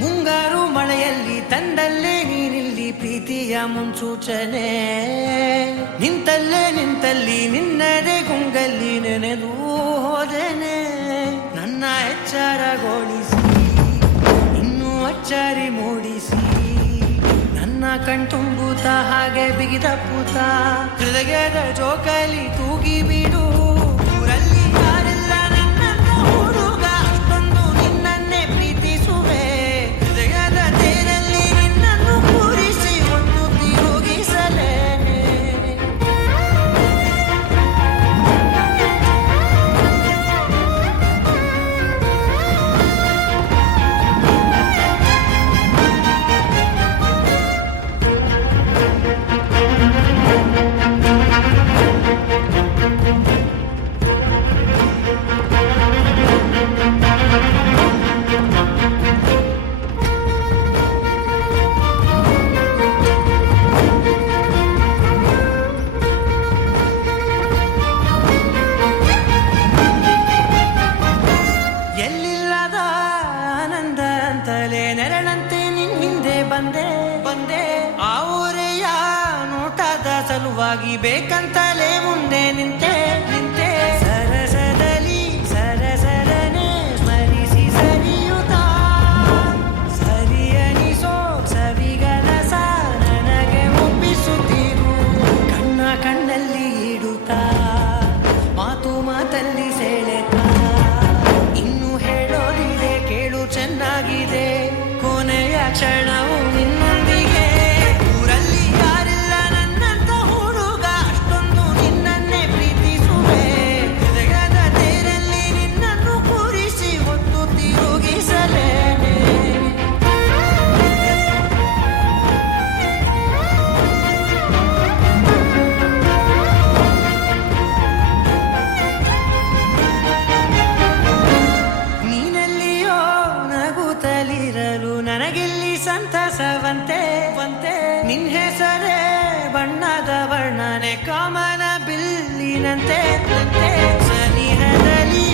ಮುಂಗಾರು ಮಳೆಯಲ್ಲಿ ತಂಡಲ್ಲೇ ನೀನಿಲ್ಲಿ ಪ್ರೀತಿಯ ಮುನ್ಸೂಚನೆ, ನಿಂತಲ್ಲಿ ನಿನ್ನದೇ ಗುಂಗಲ್ಲಿ ನೆನೆದು ಹೋದೆನೆ. ನನ್ನ ಎಚ್ಚರಗೊಳಿಸಿ ಇನ್ನೂ ಅಚ್ಚರಿ ಮೂಡಿಸಿ, ನನ್ನ ಕಣ್ತುಂಬುತ್ತ ಹಾಗೆ ಬಿಗಿದಪ್ಪುತ್ತ ಹೃದಯದ ಜೋಕಾಲಿ ತೂಗಿ ಬಿಡು. ಊರಲ್ಲಿ ಯಾರಿಲ್ಲ ನನ್ನನ್ನು ಹುಡುಗ, ಅಷ್ಟೊಂದು ನಿನ್ನನ್ನೇ ಪ್ರೀತಿಸುವೆ. ಹೃದಯದ ತೇರಲ್ಲಿ ನಿನ್ನನ್ನು ಕೂರಿಸಿ ಒಂದು ತಿರುಗಿಸಲೇನೆ. ಎಲ್ಲಿಲ್ಲದ ಆನಂದ ಅಂತಲೇ ನೆರಳಂತೆ ನಿನ್ನಿಂದೆ ಬಂದೆ. ಆ ಊರೆಯ ನೋಟದ ಸಲುವಾಗಿ ಬೇಕಂತಲೇ ಮುಂದೆ ನಿಂತೆ. ಸರಸದಲ್ಲಿ ಸರಸರನೆ ಸ್ಮರಿಸಿ ಸರಿಯುತ್ತ, ಸರಿಯನಿಸೋ ಸವಿಗನಸ ನನಗೆ ಒಪ್ಪಿಸುತ್ತಿರು. ಕಣ್ಣಲ್ಲಿ ಇಡುತ್ತಾ ಮಾತಲ್ಲಿ ಸೆಳೆತ, ಇನ್ನು ಹೇಳೋದಿದೆ ಕೇಳು ಚೆನ್ನಾಗಿದೆ, ಕೊನೆಯ ಕ್ಷಣವು ನಿನ್ನೊಂದಿಗೆ. ಊರಲ್ಲಿ ಯಾರಿಲ್ಲ ನನ್ನಂತ ಹುಡುಗ, ಅಷ್ಟೊಂದು ನಿನ್ನನ್ನೇ ಪ್ರೀತಿಸುವೆ. ಹೃದಯದ ತೇರಲ್ಲಿ ನಿನ್ನನ್ನು ಕೂರಿಸಿ ಹೊತ್ತು ತಿರುಗಿಸಲೇನೆ. ನೀನೆಲ್ಲಿಯೋ ನಗುತ್ತಲಿರಲು ನನಗಿಲ್ಲಿ ಸಂತಸವಂತೆ. ನಿನ್ ಹೆಸರೇ ಬಣ್ಣದ ವರ್ಣನೆ ಕಾಮನ ಬಿಲ್ಲಿನಂತೆ. ಸನಿಹದಲ್ಲಿ